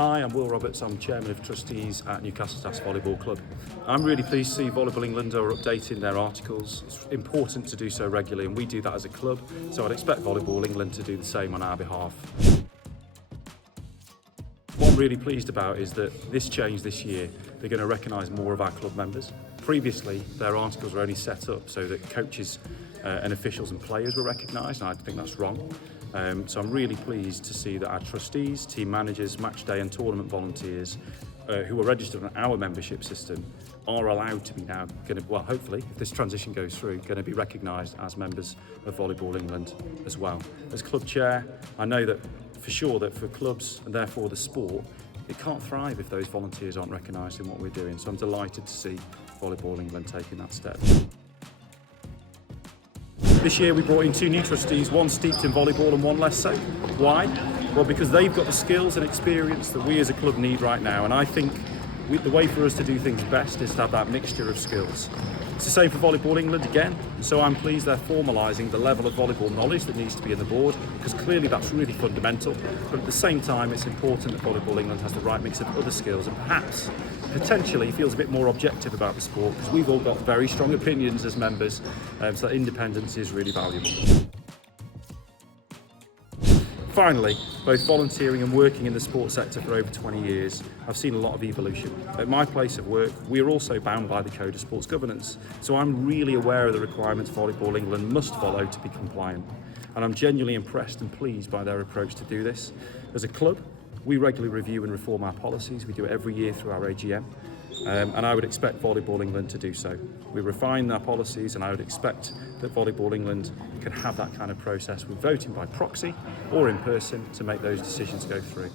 Hi, I'm Will Roberts. I'm Chairman of Trustees at Newcastle Staffs Volleyball Club. I'm really pleased to see Volleyball England are updating their articles. It's important to do so regularly, and we do that as a club, so I'd expect Volleyball England to do the same on our behalf. What I'm really pleased about is that this change this year, they're going to recognise more of our club members. Previously, their articles were only set up so that coaches and officials and players were recognised, and I think that's wrong. So I'm really pleased to see that our trustees, team managers, match day and tournament volunteers who are registered on our membership system are allowed to be now hopefully, if this transition goes through, going to be recognised as members of Volleyball England as well. As club chair, I know that for sure that for clubs and therefore the sport, it can't thrive if those volunteers aren't recognised in what we're doing. So I'm delighted to see Volleyball England taking that step. This year we brought in 2 new trustees, one steeped in volleyball and one less so. Why? Well, because they've got the skills and experience that we as a club need right now, and I think the way for us to do things best is to have that mixture of skills. It's the same for Volleyball England again, so I'm pleased they're formalising the level of volleyball knowledge that needs to be in the board, because clearly that's really fundamental, but at the same time it's important that Volleyball England has the right mix of other skills and perhaps potentially feels a bit more objective about the sport, because we've all got very strong opinions as members, so that independence is really valuable. Finally, both volunteering and working in the sports sector for over 20 years, I've seen a lot of evolution. At my place of work, we are also bound by the Code of Sports Governance, so I'm really aware of the requirements Volleyball England must follow to be compliant. And I'm genuinely impressed and pleased by their approach to do this. As a club, we regularly review and reform our policies. We do it every year through our AGM. And I would expect Volleyball England to do so. We refine our policies, and I would expect that Volleyball England can have that kind of process with voting by proxy or in person to make those decisions go through.